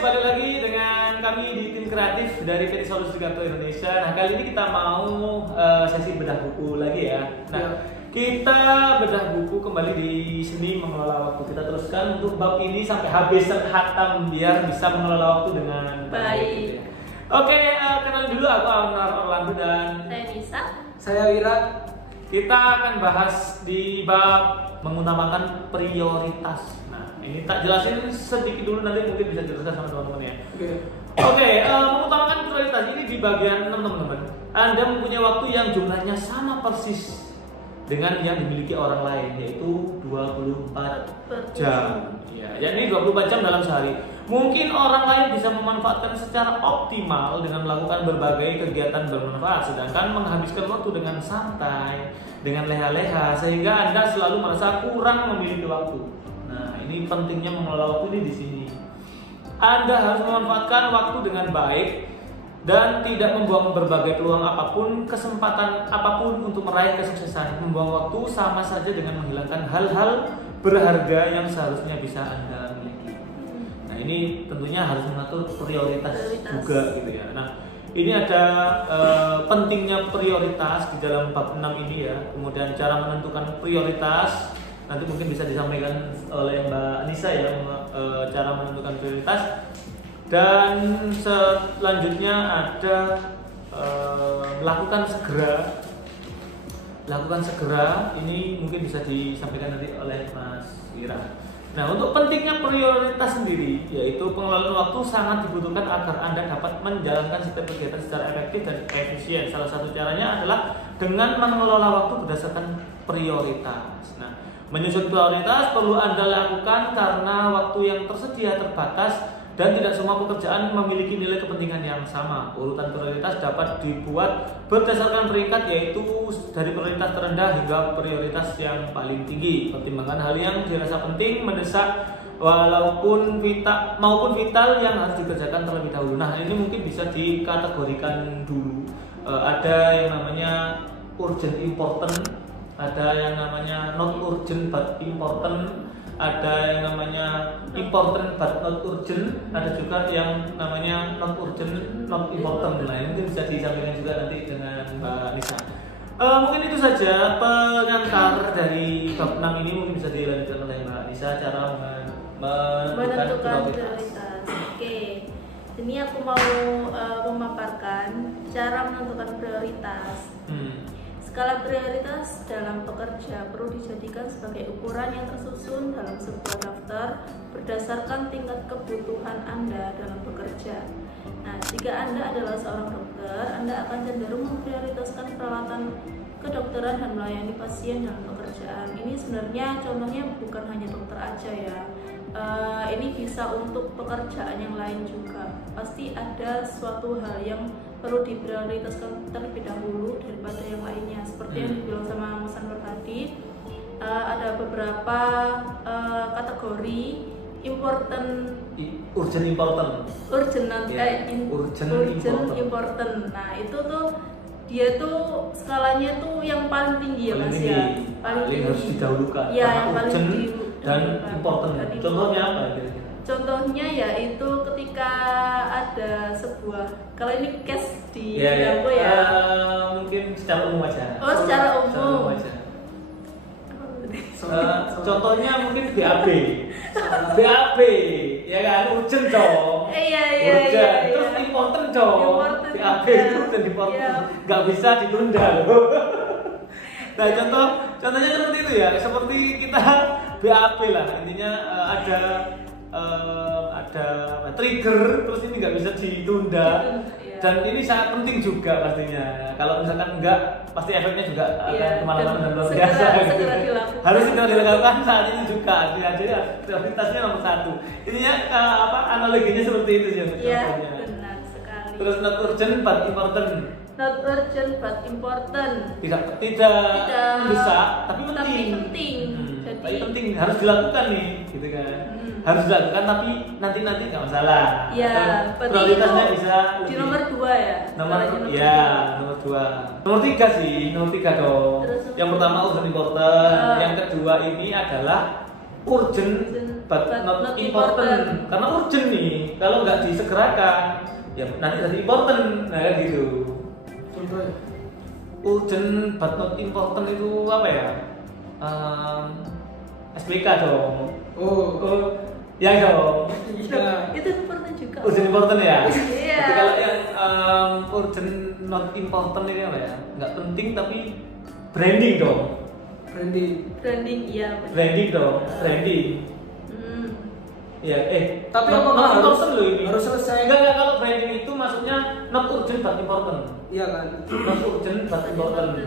Kembali lagi dengan kami di tim kreatif dari PT Solusi Kartu Indonesia. Nah, kali ini kita mau sesi bedah buku lagi ya. Nah, kita bedah buku kembali di Seni Mengelola Waktu. Kita teruskan untuk bab ini sampai habis terhatam biar bisa mengelola waktu dengan baik. Oke, kenalin dulu, aku Aunar Orlando dan Saya Nisa. Saya Wira. kita akan bahas di bab mengutamakan prioritas. Nah, ini tak jelasin sedikit dulu, nanti mungkin bisa dijelaskan sama teman-teman ya. Oke, mengutamakan prioritas ini di bagian 6, teman-teman. Anda mempunyai waktu yang jumlahnya sama persis dengan yang dimiliki orang lain, yaitu 24 jam. Ya, yakni 24 jam dalam sehari. Mungkin orang lain bisa memanfaatkan secara optimal dengan melakukan berbagai kegiatan bermanfaat, sedangkan menghabiskan waktu dengan santai, dengan leha-leha, sehingga Anda selalu merasa kurang memiliki waktu. Nah, ini pentingnya mengelola waktu ini di sini. Anda harus memanfaatkan waktu dengan baik dan tidak membuang berbagai peluang apapun, kesempatan apapun untuk meraih kesuksesan. Membuang waktu sama saja dengan menghilangkan hal-hal berharga yang seharusnya bisa Anda miliki. Nah, ini tentunya harus mengatur prioritas juga gitu ya. Nah, ini ada pentingnya prioritas di dalam bab 6 ini ya. Kemudian cara menentukan prioritas nanti mungkin bisa disampaikan oleh Mbak Nisa ya, cara menentukan prioritas. Dan selanjutnya ada lakukan segera. Ini mungkin bisa disampaikan nanti oleh Mas Wira. Nah, untuk pentingnya prioritas sendiri, yaitu pengelolaan waktu sangat dibutuhkan agar Anda dapat menjalankan setiap kegiatan secara efektif dan efisien. Salah satu caranya adalah dengan mengelola waktu berdasarkan prioritas. Nah, menyusun prioritas perlu Anda lakukan karena waktu yang tersedia terbatas dan tidak semua pekerjaan memiliki nilai kepentingan yang sama. Urutan prioritas dapat dibuat berdasarkan peringkat, yaitu dari prioritas terendah hingga prioritas yang paling tinggi. Pertimbangkan hal yang dirasa penting, mendesak, maupun vital yang harus dikerjakan terlebih dahulu. Nah, ini mungkin bisa dikategorikan dulu. Ada yang namanya urgent important, ada yang namanya not urgent but important, ada yang namanya important but not urgent, ada juga yang namanya not urgent not important. Nah, ini mungkin bisa disampaikan juga nanti dengan Mbak Nisa. Mungkin itu saja pengantar dari bab 6 ini, mungkin bisa dilanjutkan oleh Mbak Nisa cara menentukan prioritas. Oke, ini aku mau memaparkan cara menentukan prioritas. Skala prioritas dalam pekerja perlu dijadikan sebagai ukuran yang tersusun dalam sebuah daftar berdasarkan tingkat kebutuhan Anda dalam bekerja. Nah, jika Anda adalah seorang dokter, Anda akan cenderung memprioritaskan peralatan kedokteran dan melayani pasien dalam pekerjaan. Ini sebenarnya contohnya bukan hanya dokter aja ya. Ini bisa untuk pekerjaan yang lain juga. Pasti ada suatu hal yang perlu diprioritaskan terlebih dahulu daripada yang lainnya. Seperti yang dibilang sama Mas Anwar tadi, ada beberapa kategori urgent important. Nah, itu tuh dia tuh skalanya tuh yang paling tinggi ya Mas ya. Paling harus didahulukan. Ya, yang paling tinggi dan important. Contohnya apa kira-kira? Contohnya yaitu ketika ada sebuah, kalau ini case di ya, mungkin secara umum aja. Oh, secara umum. Contohnya mungkin BAB, ya kan, urgent dong. Iya. Terus important dong. BAB itu udah important, nggak bisa ditunda loh. Nah, contohnya seperti itu ya, seperti kita BAB lah, intinya ada trigger, terus ini nggak bisa ditunda. Dan ini sangat penting juga pastinya. Kalau misalkan enggak, pasti efeknya juga akan kemana-mana dan luar biasa. Harus segera dilakukan saat ini juga. Jadi prioritasnya nomor 1. Intinya analoginya seperti itu sih. Iya, benar sekali. Terus not urgent but important. Not urgent but important. Tidak mendesak, tapi penting. Tapi penting, harus dilakukan nih, gitu kan. Harus dilakukan tapi nanti nggak masalah. Iya, prioritasnya bisa di nomor 2 ya. Nomor 2. Nomor 3 sih, nomor 3 dong. Yang pertama urgent important, yang kedua ini adalah urgent but not important. Karena urgent nih. kalau nggak disegerakan ya nanti jadi important, nah kan gitu. Contohnya Urgent but not important itu apa ya? SPK dong. oh Ya dong. iya Itu important juga. Urgent important ya. Iya. Tapi kalau yang urgent not important ini apa ya? Nggak penting tapi branding dong. branding Iya. benar. Branding dong. Branding. Ya, Tapi not apakah important loh ini. harus selesai? Enggak, kalau branding itu maksudnya not urgent but important. iya kan Not urgent but important.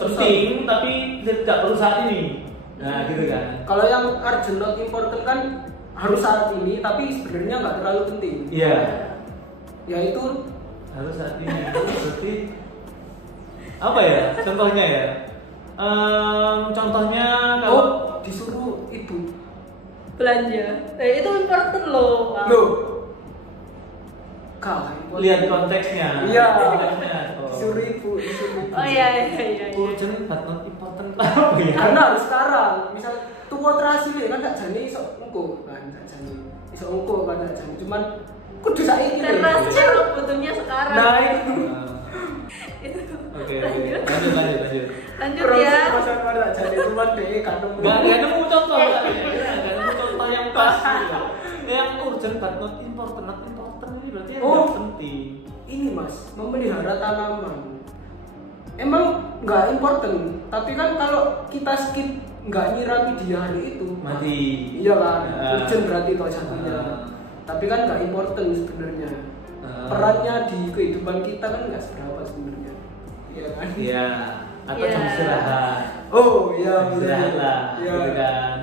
Penting tapi tidak perlu saat ini. Nah, gitu kan. kalau yang urgent not important kan harus saat ini tapi sebenarnya nggak terlalu penting Iya. ya itu Harus saat ini. Berarti apa ya? Contohnya ya. Contohnya kalau disuruh ibu Belanja. Itu important loh. Pak. loh kalah lihat konteksnya. Iya. Konteksnya. disuruh ibu Oh iya. Urgent but not important. Apa ya? karena harus sekarang misal tua terasi kan gak jani iso engko kan gak jani iso engko kan gak jani cuman kudu saiki Karena lho. secara butuhnya sekarang. nah itu Itu. Oke. Lanjut. Lanjut Terus ya. masa kan gak jani cuman deh kan Nggak nemu contoh. Nggak nemu contoh yang pas. Gitu. Yang urgent but not important ini berarti yang nggak penting. ini mas memelihara tanaman emang nggak important tapi kan kalau kita skip nggak nyirami dia hari itu Mati. iya kan urgent berarti itu satunya tapi kan nggak important sebenarnya perannya di kehidupan kita kan nggak seberapa sebenarnya iya kan Iya. Atau Iya. jam istirahat. oh iya Istirahat lah. iya Gitu kan.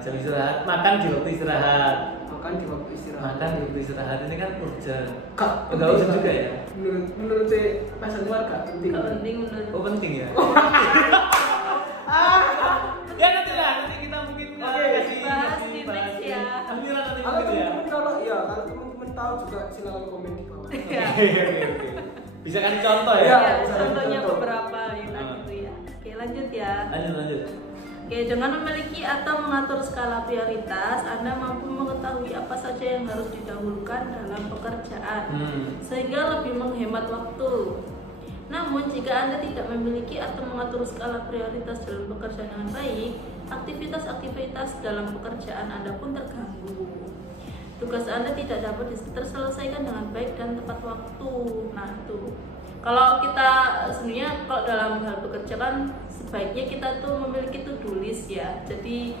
Jam istirahat. Makan di waktu istirahat. makan di waktu istirahat Makan di waktu istirahat ini kan urgent. Kak, Enggak urgent juga ya? menurut si Mas Anwar gak penting Gak penting menurut. Oh penting ya. Ya nanti lah, nanti kita mungkin kasih bahas di next ya. Alhamdulillah nanti kalau mungkin ya. teman-teman kalau iya kalau teman-teman tahu juga silakan komen di bawah Iya. Oke. Bisa kan contoh ya? Iya. Ya, bisa contohnya contoh. beberapa yang tadi itu ya. Oke, lanjut ya. Lanjut. Oke, dengan memiliki atau mengatur skala prioritas, Anda mampu mengetahui apa saja yang harus didahulukan dalam pekerjaan, sehingga lebih menghemat waktu. Namun, jika Anda tidak memiliki atau mengatur skala prioritas dalam pekerjaan dengan baik, aktivitas-aktivitas dalam pekerjaan Anda pun terganggu. Tugas Anda tidak dapat terselesaikan dengan baik dan tepat waktu. Nah, itu. Kalau kita sebenarnya kalau dalam hal bekerja kan sebaiknya kita tuh memiliki to-do list ya. Jadi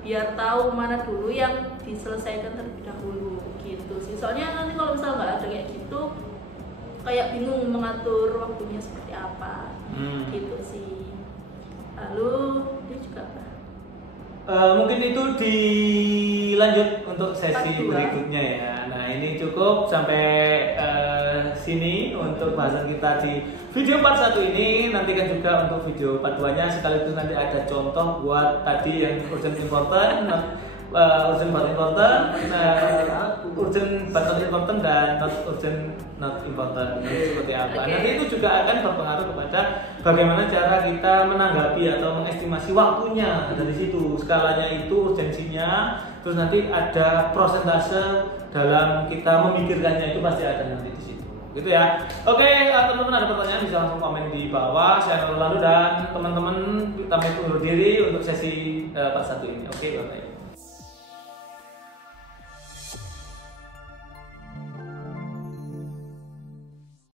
biar tahu mana dulu yang diselesaikan terlebih dahulu gitu sih. Soalnya nanti kalau misalnya nggak ada kayak gitu, kayak bingung mengatur waktunya seperti apa gitu sih. Lalu dia juga apa? Mungkin itu dilanjut untuk sesi Part 2. berikutnya ya. Nah ini cukup sampai sini untuk bahasan kita di video part 1 ini. Nantikan juga untuk video part 2 nya sekaligus nanti ada contoh buat tadi yang urgent important, urgent but important, urgent but not important dan not urgent not important. Seperti apa? Okay. Nanti itu juga akan berpengaruh kepada bagaimana cara kita menanggapi atau mengestimasi waktunya. Dari situ skalanya itu urgensinya, terus nanti ada prosentase dalam kita memikirkannya itu pasti ada nanti di situ. Gitu ya. Oke, teman-teman ada pertanyaan bisa langsung komen di bawah. Saya Nurul Lalu dan teman-teman pamit undur diri untuk sesi part 1 ini. Oke, bye-bye.